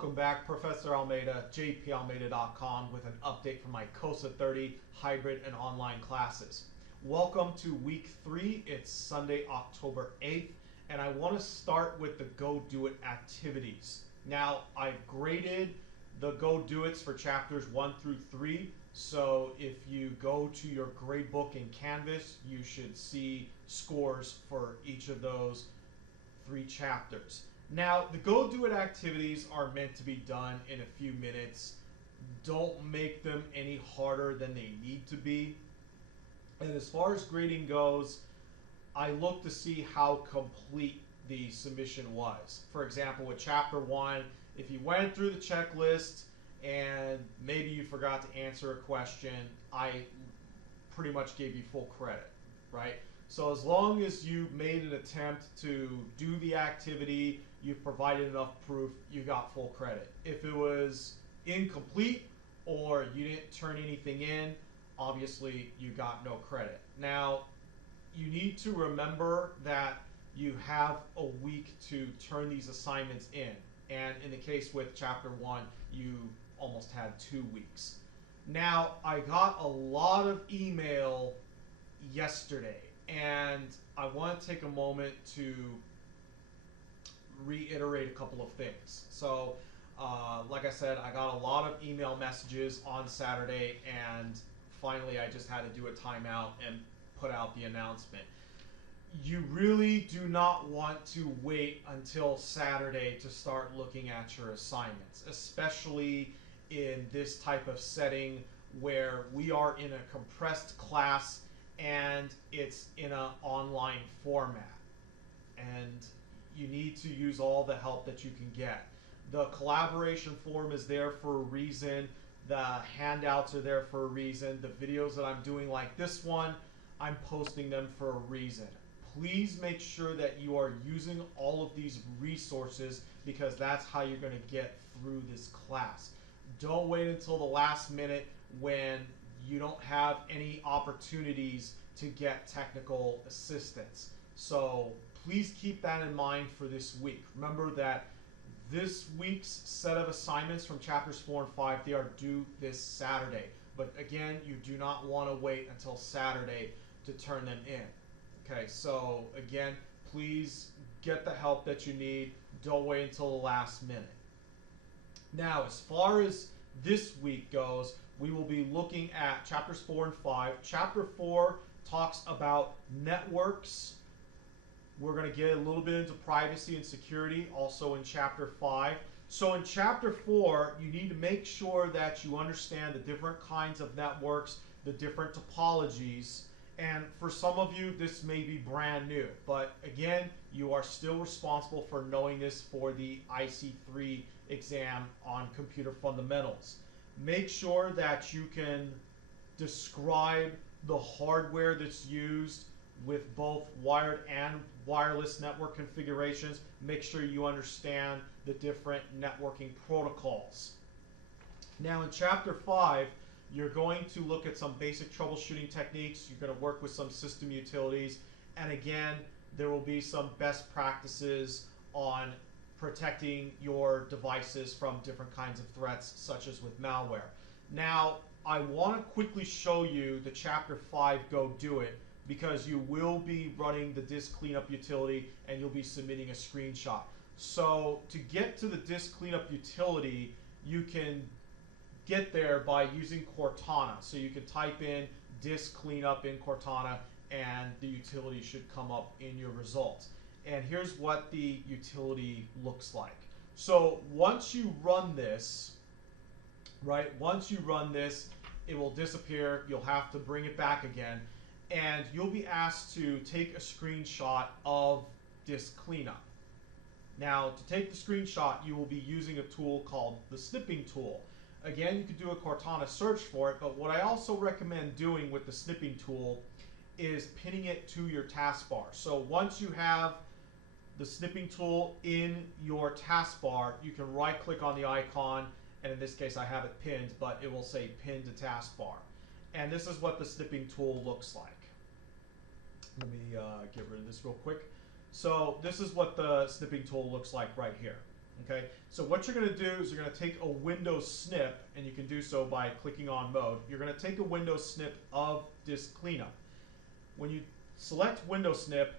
Welcome back, Professor Almeida, jpalmeida.com, with an update from my COSA 30 hybrid and online classes. Welcome to week 3. It's Sunday, October 8th, and I want to start with the Go Do It activities. Now, I've graded the Go Do It's for chapters 1 through 3, so if you go to your grade book in Canvas, you should see scores for each of those 3 chapters. Now, the Go Do It activities are meant to be done in a few minutes. Don't make them any harder than they need to be. And as far as grading goes, I look to see how complete the submission was. For example, with chapter 1, if you went through the checklist and maybe you forgot to answer a question, I pretty much gave you full credit, right? So as long as you made an attempt to do the activity, you've provided enough proof, you got full credit. If it was incomplete or you didn't turn anything in, obviously you got no credit. Now, you need to remember that you have a week to turn these assignments in. And in the case with chapter 1, you almost had 2 weeks. Now, I got a lot of email yesterday, and I want to take a moment to reiterate a couple of things. So, like I said, I got a lot of email messages on Saturday, and finally I just had to do a timeout and put out the announcement. You really do not want to wait until Saturday to start looking at your assignments, especially in this type of setting where we are in a compressed class and it's in an online format. And you need to use all the help that you can get. The collaboration forum is there for a reason. The handouts are there for a reason. The videos that I'm doing like this one, I'm posting them for a reason. Please make sure that you are using all of these resources because that's how you're going to get through this class. Don't wait until the last minute when you don't have any opportunities to get technical assistance. So please keep that in mind for this week. Remember that this week's set of assignments from chapters 4 and 5, they are due this Saturday. But again, you do not want to wait until Saturday to turn them in. Okay, so again, please get the help that you need. Don't wait until the last minute. Now, as far as this week goes, we will be looking at chapters 4 and 5. Chapter 4 talks about networks. We're going to get a little bit into privacy and security, also in chapter 5. So in chapter 4, you need to make sure that you understand the different kinds of networks, the different topologies. And for some of you, this may be brand new. But again, you are still responsible for knowing this for the IC3 exam on computer fundamentals. Make sure that you can describe the hardware that's used with both wired and wireless network configurations. Make sure you understand the different networking protocols. Now in chapter 5, you're going to look at some basic troubleshooting techniques. You're going to work with some system utilities. And again, there will be some best practices on protecting your devices from different kinds of threats, such as with malware. Now, I want to quickly show you the chapter 5 Go Do It, because you will be running the disk cleanup utility and you'll be submitting a screenshot. So to get to the disk cleanup utility, you can get there by using Cortana. So you can type in disk cleanup in Cortana and the utility should come up in your results. And here's what the utility looks like. So once you run this, right, once you run this, it will disappear. You'll have to bring it back again. And you'll be asked to take a screenshot of disk cleanup. Now, to take the screenshot, you will be using a tool called the Snipping Tool. Again, you could do a Cortana search for it, but what I also recommend doing with the Snipping Tool is pinning it to your taskbar. So once you have the Snipping Tool in your taskbar, you can right-click on the icon, and in this case I have it pinned, but it will say Pin to Taskbar. And this is what the Snipping Tool looks like. Let me get rid of this real quick. So this is what the Snipping Tool looks like right here. Okay, so what you're going to do is you're going to take a Windows snip, and you can do so by clicking on Mode. You're going to take a Windows snip of Disk Cleanup. When you select Windows snip,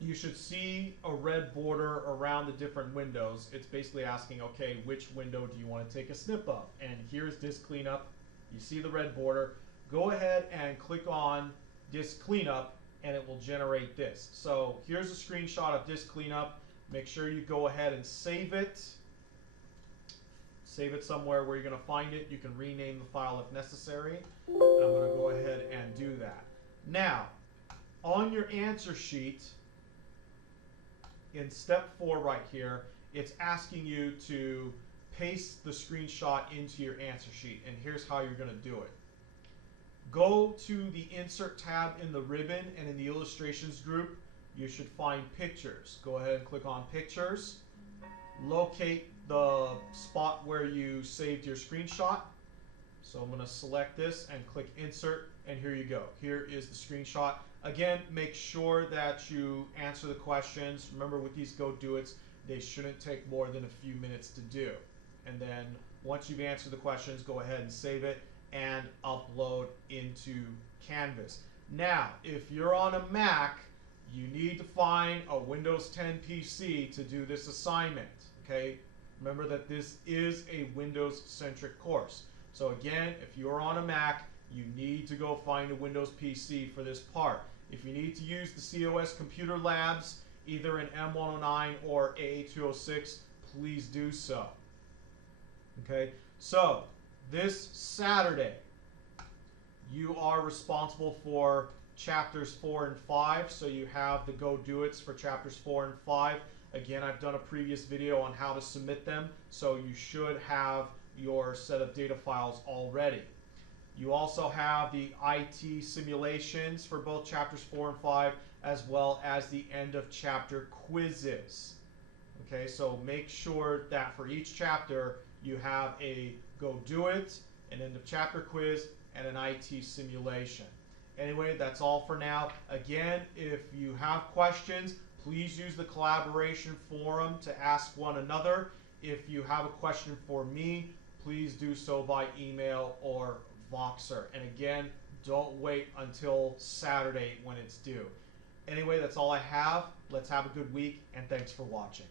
you should see a red border around the different windows. It's basically asking, okay, which window do you want to take a snip of? And here's Disk Cleanup. You see the red border. Go ahead and click on Disk Cleanup, and it will generate this. So here's a screenshot of Disk Cleanup. Make sure you go ahead and save it. Save it somewhere where you're going to find it. You can rename the file if necessary. I'm going to go ahead and do that. Now, on your answer sheet, in step 4 right here, it's asking you to paste the screenshot into your answer sheet. And here's how you're going to do it. Go to the Insert tab in the ribbon, and in the Illustrations group, you should find Pictures. Go ahead and click on Pictures. Locate the spot where you saved your screenshot. So I'm going to select this and click Insert, and here you go. Here is the screenshot. Again, make sure that you answer the questions. Remember, with these Go Do It's, they shouldn't take more than a few minutes to do. And then once you've answered the questions, go ahead and save it and upload into Canvas. Now, if you're on a Mac, you need to find a Windows 10 PC to do this assignment. Okay? Remember that this is a Windows-centric course. So again, if you're on a Mac, you need to go find a Windows PC for this part. If you need to use the COS Computer Labs, either in M109 or AA206, please do so. Okay, so this Saturday, you are responsible for chapters 4 and 5, so you have the Go Do It's for chapters 4 and 5. Again, I've done a previous video on how to submit them, so you should have your set of data files already. You also have the IT simulations for both chapters 4 and 5, as well as the end of chapter quizzes. Okay, so make sure that for each chapter you have a Go Do It, an end of chapter quiz, and an IT simulation. Anyway, that's all for now. Again, if you have questions, please use the collaboration forum to ask one another. If you have a question for me, please do so by email or Voxer. And again, don't wait until Saturday when it's due. Anyway, that's all I have. Let's have a good week, and thanks for watching.